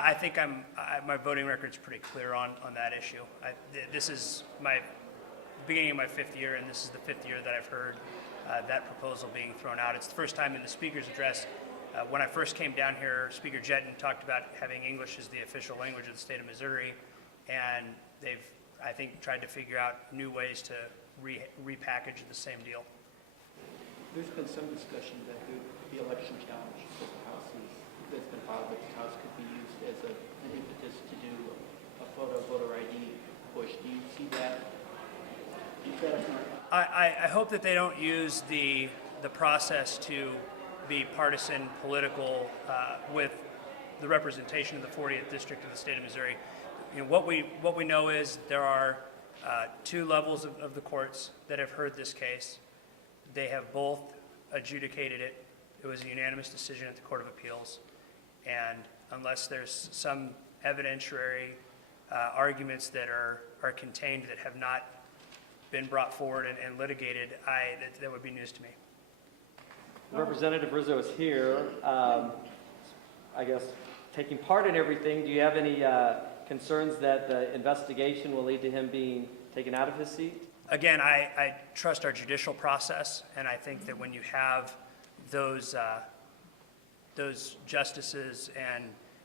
I think my voting record's pretty clear on that issue. This is my beginning of my 5th year, and this is the 5th year that I've heard that proposal being thrown out. It's the first time in the speaker's address. When I first came down here, Speaker Jetton talked about having English as the official language of the state of Missouri, and they've, I think, tried to figure out new ways to repackage the same deal. There's been some discussion that the election challenge that the House that's been filed with the House could be used as an impetus to do a photo voter ID push. Do you see that? I hope that they don't use the process to be partisan political with the representation of the 40th district of the state of Missouri. You know, what we know is there are 2 levels of the courts that have heard this case. They have both adjudicated it. It was a unanimous decision at the Court of Appeals. And unless there's some evidentiary arguments that are contained that have not been brought forward and litigated, that would be news to me. Representative Rizzo is here, I guess, taking part in everything. Do you have any concerns that the investigation will lead to him being taken out of his seat? Again, I trust our judicial process, and I think that when you have those justices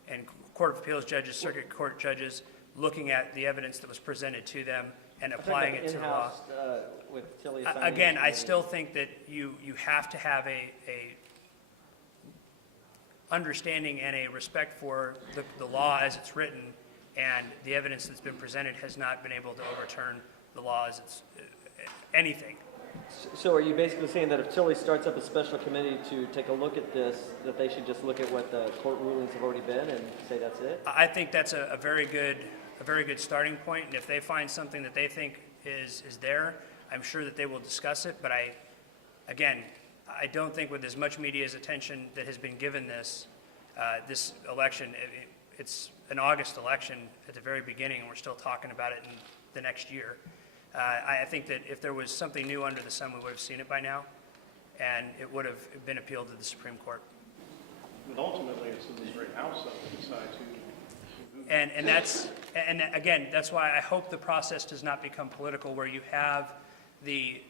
and Court of Appeals judges, circuit court judges, looking at the evidence that was presented to them and applying it to the law. With Tilly Again, I still think that you have to have a understanding and a respect for the law as it's written, and the evidence that's been presented has not been able to overturn the law as it's anything. So are you basically saying that if Tilly starts up a special committee to take a look at this, that they should just look at what the court rulings have already been and say that's it? I think that's a very good starting point, and if they find something that they think is there, I'm sure that they will discuss it. But again, I don't think with as much media's attention that has been given this election, it's an August election at the very beginning, and we're still talking about it in the next year. I think that if there was something new under the sun, we would have seen it by now, and it would have been appealed to the Supreme Court. But ultimately, it's the Missouri House that will decide to. And again, that's why I hope the process does not become political, where you have the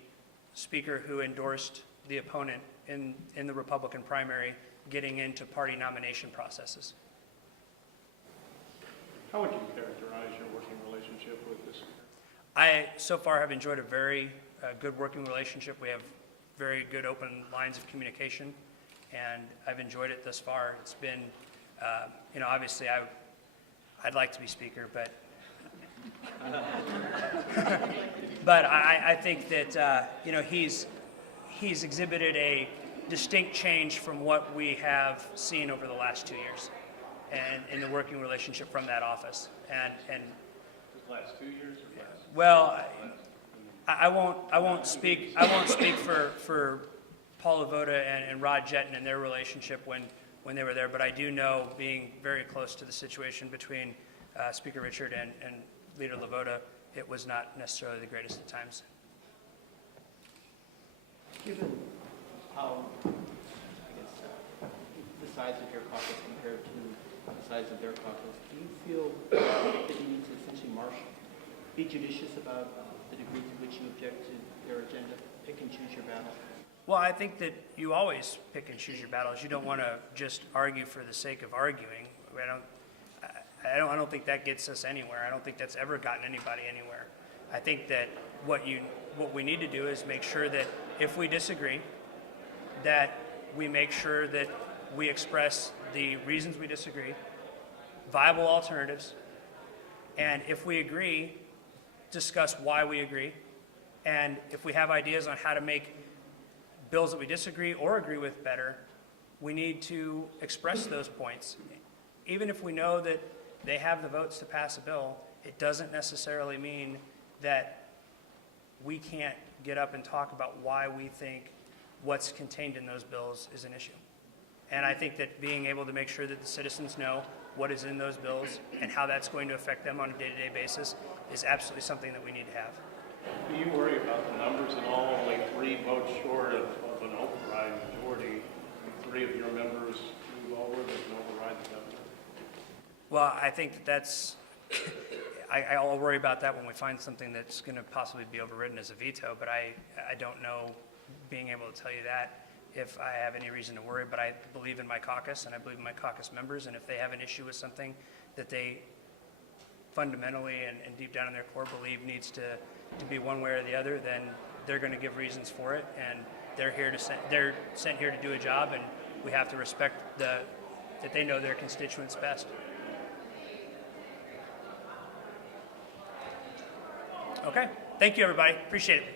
speaker who endorsed the opponent in the Republican primary getting into party nomination processes. How would you characterize your working relationship with this? I, so far, have enjoyed a very good working relationship. We have very good open lines of communication, and I've enjoyed it thus far. It's been, obviously I'd like to be speaker, but but I think that, he's exhibited a distinct change from what we have seen over the last 2 years, and in the working relationship from that office. And The last 2 years or less? well, I won't speak for Paul Lavoda and Rod Jetton and their relationship when they were there, but I do know, being very close to the situation between Speaker Richard and Leader Lavoda, it was not necessarily the greatest of times. Given how, the size of your caucus compared to the size of their caucus, do you feel that you need to essentially be judicious about the degree to which you object to their agenda, pick and choose your battle? Well, I think that you always pick and choose your battles. You don't want to just argue for the sake of arguing. I don't think that gets us anywhere. I don't think that's ever gotten anybody anywhere. I think that what we need to do is make sure that if we disagree, that we make sure that we express the reasons we disagree, viable alternatives, and if we agree, discuss why we agree, and if we have ideas on how to make bills that we disagree or agree with better, we need to express those points. Even if we know that they have the votes to pass a bill, it doesn't necessarily mean that we can't get up and talk about why we think what's contained in those bills is an issue. And I think that being able to make sure that the citizens know what is in those bills and how that's going to affect them on a day-to-day basis is absolutely something that we need to have. Do you worry about the numbers at all? Only 3 votes short of an override majority. 3 of your members move over, there's an override the governor. Well, I think that's, I'll worry about that when we find something that's going to possibly be overridden as a veto, but I don't know, being able to tell you that, if I have any reason to worry, but I believe in my caucus, and I believe in my caucus members, and if they have an issue with something that they fundamentally and deep down in their core believe needs to be one way or the other, then they're going to give reasons for it, and they're sent here to do a job, and we have to respect that they know their constituents best. Okay, thank you, everybody. Appreciate it.